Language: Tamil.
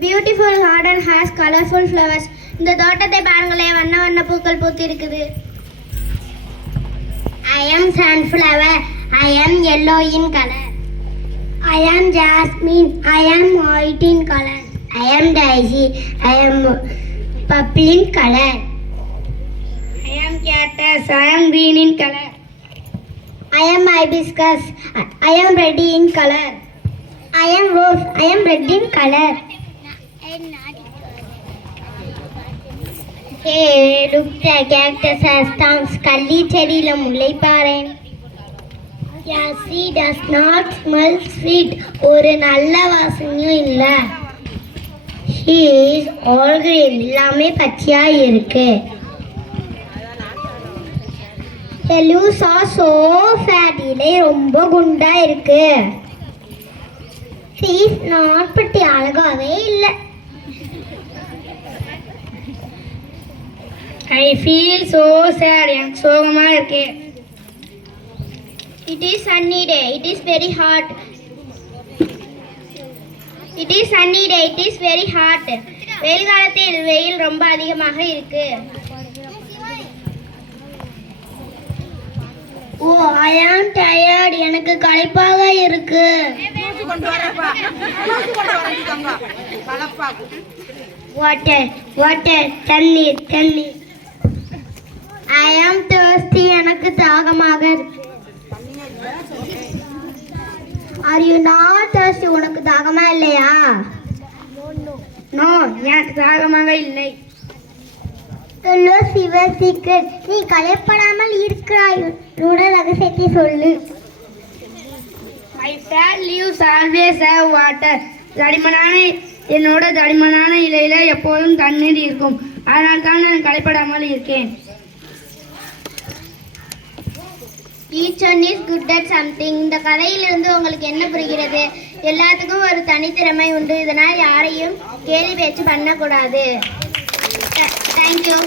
Beautiful garden has colorful flowers. இந்த தோட்டத்தை பாருங்களே, வண்ண வண்ண பூக்கள் பூத்திருக்குது. I am sunflower. I am yellow in color. I am jasmine. I am white in color. I am daisy. I am purple in color. I am cactus. I am green in color. I am hibiscus. I am red in color. I am rose. I am red in color. Hey, look, the cactus has thorns. கள்ளி செடியில முல்லை பாறேன். Yeah, she does not smell sweet. ஒரு நல்ல வாசனையும் இல்ல. She is all green. எல்லாமே பச்சையா இருக்கு. The leaves are so fat. இலை ரொம்ப குண்டா இருக்கு. She is not pretty. அழகாவே இல்லை. I feel so sad. எனக்கு சோகமா இருக்கு. It is sunny day. It is very hot. It is sunny day. It is very hot. வெயில் காலத்தில் வெயில் ரொம்ப அதிகமாக இருக்கு. ஓ, I am tired. எனக்கு களைப்பாக இருக்கு. Water, தண்ணீர். I am thirsty. எனக்கு தாகமாக இருக்கு. Are you not thirsty? உனக்கு தாகமா இல்லையா? No, எனக்கு தாகமாக இல்லை. Your secret. நீ களைப்படாமல் இருக்கிறாய். உன்னோட ரகசியத்தை சொல்லு. My sad leaves always have water. என்னோட தடிமனான இலையில எப்போதும் தண்ணீர் இருக்கும். அதனால் தான் நான் களைப்படாமல் இருக்கேன். Each one is good at something. இந்த கதையிலிருந்து உங்களுக்கு என்ன புரிகிறது? எல்லாத்துக்கும் ஒரு தனித்திறமை உண்டு. இதனால் யாரையும் கேலி பேச்சு பண்ணக்கூடாது. Thank you.